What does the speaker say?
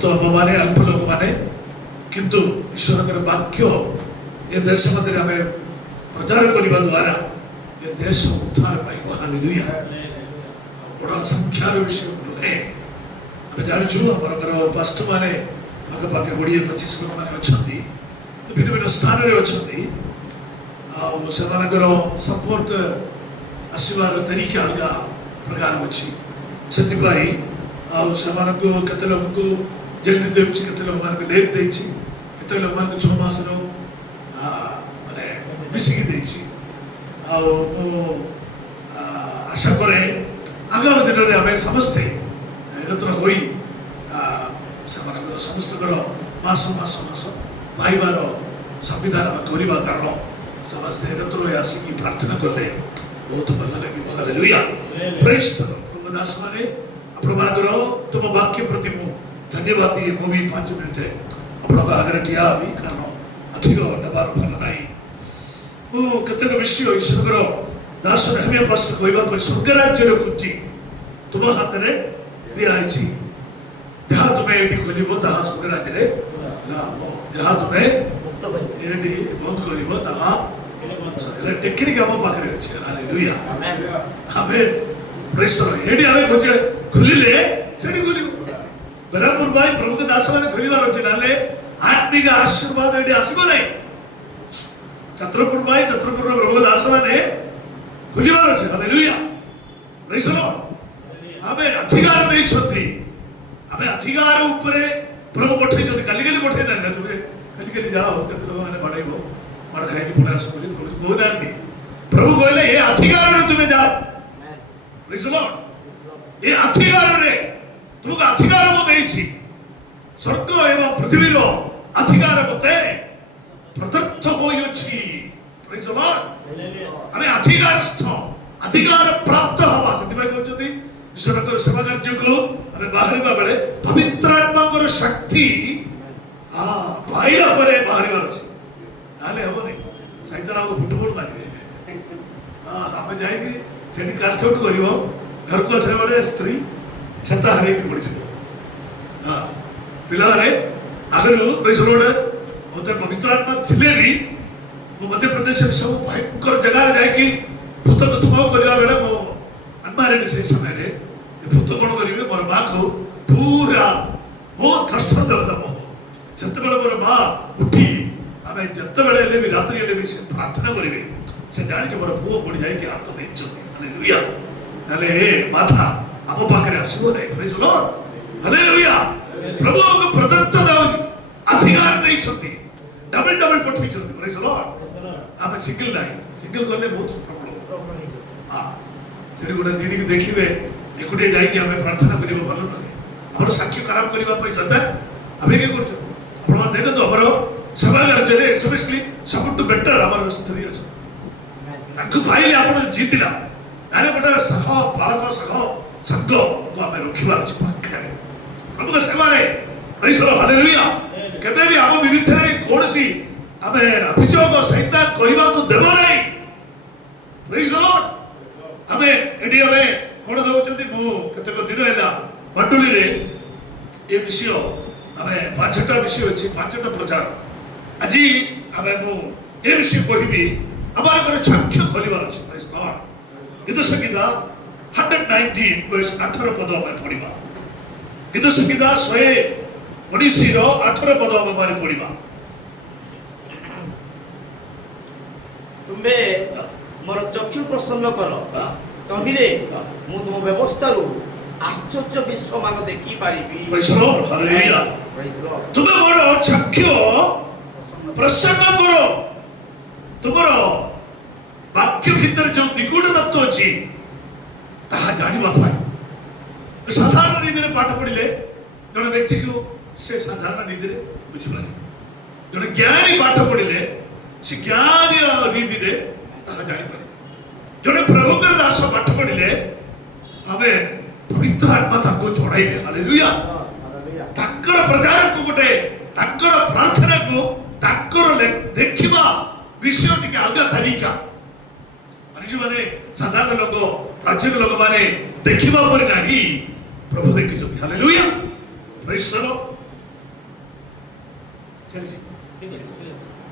ମୃତ ଅବମାନେ ଅଳ୍ପ ଲୋକମାନେ କିନ୍ତୁ ଈଶ୍ୱରଙ୍କର ବାକ୍ୟ ଏ ଦେଶ ମଧ୍ୟରେ ଆମେ ପ୍ରଚାର କରିବା ଦ୍ୱାରା ଏ ଦେଶ ଉଦ୍ଧାର ପାଇବ। ହାଲେଲୁୟା। ବଡ଼ ସଂଖ୍ୟାର ବିଷୟ ନୁହେଁ। ଆମେ ଜାଣିଛୁ ଆମର ପାଷ୍ଟରମାନେ ପାଖାପାଖି 20-25 ଲୋକମାନେ ଅଛନ୍ତି, ଭିନ୍ନ ଭିନ୍ନ ସ୍ଥାନରେ ଅଛନ୍ତି। ଆଉ ସେମାନଙ୍କର ସପୋର୍ଟ ଆସିବାର ତରିକା ଅଲଗା ପ୍ରକାର ଅଛି। ସେଥିପାଇଁ ଆଉ ସେମାନଙ୍କୁ କେତେ ଲୋକଙ୍କୁ ଜେଲ୍ ଦେଉଛି, କେତେ ଲୋକମାନଙ୍କୁ ଲେଟ୍ ଦେଇଛି, କେତେ ଲୋକମାନଙ୍କୁ 6 ମାସର ମାନେ ମିଶିକି ଦେଇଛି। ଆଉ ମୁଁ ଆଶା କରେ ଆଗାମୀ ଦିନରେ ଆମେ ସମସ୍ତେ ଏକତ୍ର ହୋଇ ସେମାନଙ୍କର ସମସ୍ତଙ୍କର ମାସ ପାଇବାର ସମ୍ବିଧାନ କରିବା। କାରଣ ସମସ୍ତେ ଏକତ୍ର ହୋଇ ଆସିକି ପ୍ରାର୍ଥନା କଲେ ବହୁତ ଭଲ ଲାଗିବ। ହାଲେଲୁୟା। ପ୍ରେଜ୍ ଦ ଲର୍ଡ। ପ୍ରଭୁ ଦାସମାନେ ଆପଣମାନଙ୍କର ତୁମ ବାକ୍ୟ ପ୍ରତି ମୁଁ ଧନ୍ୟବାଦ ଦିଏ। ମୁଁ ବି 5 ମିନିଟ୍ ଆପଣଙ୍କ ଆଗରେ ଠିଆ ହେବି, କାରଣ ଅଧିକ ନେବାର ଭଲ ନାହିଁ। ମୁଁ କେତେକ ବିଷୟ ଈଶ୍ୱରଙ୍କର ଦାସ ନେହେମିୟା ପାଷ୍ଟର କହିବା ପାଇଁ ସ୍ୱର୍ଗରାଜ୍ୟର କୁଞ୍ଜି ତୁମ ହାତରେ ଦିଆହେଇଛି। ଯାହା ତୁମେ ଏଠି ଖୋଲିବ ତାହା ସ୍ୱର୍ଗରାଜ୍ୟରେ ଲାଭ, ଯାହା ତୁମେ ଏଠି ବନ୍ଦ କରିବ ତାହା ଟେକ୍ନିକ୍ ଆମ ପାଖରେ ଅଛି। ହାଲେଲୁୟା। ଆମେ ପ୍ରେଜ୍ ଦ ଲର୍ଡ। ଏଠି ଆମେ ଖୋଲିଲେ ସେଠି ଖୋଲିବ। ବେରାମପୁର ପାଇଁ ପ୍ରଭୁଙ୍କ ଦାସମାନେ ଖୋଲିବାର ଅଛି, ନହେଲେ ଆତ୍ମିକ ଆଶୀର୍ବାଦ ଏଠି ଆସିବ ନାହିଁ। ଚନ୍ଦ୍ରପୁର ପାଇଁ ଚନ୍ଦ୍ରପୁରର ପ୍ରଭୁ ଦାସମାନେ ଖୋଲିବାର ଅଛି। ହାଲେଲୁୟା। ପ୍ରେଜ୍ ଦ ଲର୍ଡ। ଆମେ ଅଧିକାର ଦେଇଛନ୍ତି, ଆମେ ଅଧିକାର ଉପରେ ପ୍ରଭୁ ପଠେଇଛନ୍ତି। କାଲି ପଠେଇ ନାହିଁ, ତୁମେ କାଲି ଯାଅ, କେତେ ଲୋକମାନେ ବାଡ଼େଇବ, ମାଡ଼ ଖାଇକି ପଳେଇ ଆସ ବୋଲି ପ୍ରଭୁ କହୁନାହାନ୍ତି। ପ୍ରଭୁ କହିଲେ ଏ ଅଧିକାରରେ ତୁମେ ଯାଅ। ପ୍ରେଜ୍ ଦ ଲର୍ଡ। ଏ ଅଧିକାରରେ ତୁମକୁ ଅଧିକାର ମୁଁ ଦେଇଛି। ସ୍ୱର୍ଗ ଏବଂ ପୃଥିବୀର ଅଧିକାର ମତେ ପ୍ରଦତ୍ତ ହୋଇଅଛି। ପ୍ରେଜ୍ ଦ ଲର୍ଡ। ଆମେ ଅଧିକାରସ୍ଥ, ଅଧିକାର ପ୍ରାପ୍ତ ହବା। ସେଥିପାଇଁ କହୁଛନ୍ତି ଈଶ୍ୱରଙ୍କର ସେବା କାର୍ଯ୍ୟକୁ ଆମେ ବାହାରିବା ବେଳେ ପବିତ୍ର ଆତ୍ମାଙ୍କର ଶକ୍ତି ପାଇଲା ପରେ ବାହାରିବାର ଅଛି, ନହେଲେ ହବନି। ସାଇତାନ ଆମକୁ ଫୁଟବଲ ମାରିବେ। ଆମେ ଯାଇକି ସେଠି କାଷ୍ଟଆଉଟ କରିବ, ଘରକୁ ଆସିଲା ବେଳେ ସ୍ତ୍ରୀ ଛତା ହରେଇକି ପଡ଼ିଯିବ। ପିଲାମାନେ ଆଗରୁ ପ୍ରେଜ୍ ଦ ଲର୍ଡ ମୋତେ ପବିତ୍ର ଆତ୍ମା ଥିଲେ ବି ମୁଁ ମଧ୍ୟପ୍ରଦେଶରେ ସବୁ ଭୟଙ୍କର ଜାଗାରେ ଯାଇକି ଭୂତକୁ ଥୁମାଉ କରିବା ବେଳେ ମୋ ଆତ୍ମାରେ ସେଇ ସମୟରେ ଭୂତ କ'ଣ କରିବେ, ମୋର ମାଆକୁ ପୁରା ବହୁତ କଷ୍ଟ ଦେବ। ସେତେବେଳେ ମୋର ମା ଉଠି ଆମେ ଯେତେବେଳେ ହେଲେ ବି ରାତ୍ରି ହେଲେ ବି ସେ ପ୍ରାର୍ଥନା କରିବେ। ସେ ଜାଣିଛି ମୋର ପୁଅ ପଡ଼ି ଯାଇକି ହାତ ଦେଇଛନ୍ତି। ହାଲେଲୁୟା। ତାହେଲେ ଏ ବାଧା ଆମ ପାଖରେ ଆସିବ ନାହିଁ। ପ୍ରେଜ୍ ଦ ଲର୍ଡ। ହାଲେଲୁୟା। ପ୍ରଭୁ ଆମକୁ ପ୍ରଦତ୍ତ ଅଧିକାର ଦେଇଛନ୍ତି, ଡବଲ ପଠେଇଛନ୍ତି। ପ୍ରେଜ୍ ଦ ଲର୍ଡ। ଆମେ ସିଙ୍ଗଲ ନାହିଁ, ସିଙ୍ଗଲ ଗଲେ ବହୁତ ପ୍ରୋବ୍ଲେମ। ସେଠି ଗୋଟେ ଦିଦିକି ଦେଖିବେ ଏକୁଟିଆ ଯାଇକି ଆମେ ପ୍ରାର୍ଥନା କରିବା ଭଲ ନୁହେଁ। ଆମର ସାକ୍ଷ୍ୟ ଖରାପ କରିବା ପାଇଁ ସତ ଆମେ କିଏ କରୁଛୁ? ଆପଣମାନେ ଦେଖନ୍ତୁ ଆମର ସେବା କାର୍ଯ୍ୟରେ ଏସ୍ପେସିଆଲି ସବୁଠୁ ବେଟର ଆମର ସ୍ତ୍ରୀ ଅଛନ୍ତି। ତାଙ୍କୁ ପାଇଲେ ଆପଣ ଜିତିଲା, ତାହେଲେ ଗୋଟେ ବାଳକ ସଂଘକୁ ଆମେ ରଖିବାର ଅଛି ପାଖରେ ପ୍ରଭୁଙ୍କ ସେବାରେ। ପ୍ରେଜ୍ ଦ ଲର୍ଡ। ହାଲେଲୁୟା। କେବେ ବି ଆମ ବିରୁଦ୍ଧରେ କୌଣସି ଆମେ ଅଭିଯୋଗ ସୈତାନ କହିବାକୁ ଦେବ ନାହିଁ। ପ୍ରେଜ୍ ଦ ଲର୍ଡ। ଆମେ ଏଠି ଆମେ କ'ଣ ଦେଉଛନ୍ତି, ମୁଁ କେତେକ ଦିନ ହେଲା ବାଟୁଳିରେ ଏ ବିଷୟ ଆମେ 5ଟା ବିଷୟ ଅଛି, 5ଟା ପ୍ରଚାର। ଆଜି ମୁଁ ଏ ବିଷୟ କହିବି। ଆମର ଚକ୍ଷୁ ଖୋଲିବାର ଅଛି। ପ୍ରେଜ୍ ଦ ଲର୍ଡ। ଗୀତ ସଂହିତା 119 verse 18 ପଦ ଆମେ ପଢ଼ିବା। ଗୀତ ସଂହିତା 119ର 18 ପଦ ଆମେ ପଢ଼ିବା। ତୁମେ ମୋର ଚକ୍ଷୁ ପ୍ରସନ୍ନ କର, ତହିଁରେ ମୁଁ ତୁମ ବ୍ୟବସ୍ଥାରୁ ଆଶ୍ଚର୍ଯ୍ୟ ବିଶ୍ୱମାନ ଦେଖିପାରିବି। ପ୍ରେଜ୍ ଦ ଲର୍ଡ। ହାଲେଲୁୟା। ତୁମେ ମୋର ଚକ୍ଷୁ ପ୍ରସନ୍ନ କର। ତୁମର ବାକ୍ୟ ଭିତରେ ଯେଉଁ ନିଗୁଢ଼ ତତ୍ତ୍ୱ ଅଛି ତାହା ଜାଣିବା ପାଇଁ। ସାଧାରଣ ନୀତିରେ ପାଠ ପଢ଼ିଲେ ଜଣେ ବ୍ୟକ୍ତିକୁ ସେ ସାଧାରଣ ନୀତିରେ ବୁଝିପାରିବ। ଜଣେ ଜ୍ଞାନୀ ପାଠ ପଢ଼ିଲେ ସେ ଜ୍ଞାନୀ ନୀତିରେ ତାହା ଜାଣିପାରିବ। ଜଣେ ପ୍ରଭୁଙ୍କର ଦାସ ପାଠ ପଢ଼ିଲେ ଆମେ ପବିତ୍ର ଆତ୍ମା ତାଙ୍କୁ ଜଣାଇବେ। ହାଲେଲୁୟା। ତାଙ୍କର ପ୍ରଚାରକୁ ଗୋଟେ ତାଙ୍କର ପ୍ରାର୍ଥନାକୁ ତାଙ୍କର ଦେଖିବା ବିଷୟ ଟିକେ ଅଲଗା ତାରିକା। ଯେଉଁମାନେ ସାଧାରଣ ଲୋକ ରାଜ୍ୟର ଲୋକମାନେ ଦେଖିବା ପରେ ନାହିଁ ପ୍ରଭୁ ଦେଖିଛନ୍ତି। ହାଲେଲୁୟା। ପ୍ରେଜ୍ ଦ ଲର୍ଡ। ଚାଲିଛି। ଠିକ୍ ଅଛି ଠିକ୍ ଅଛି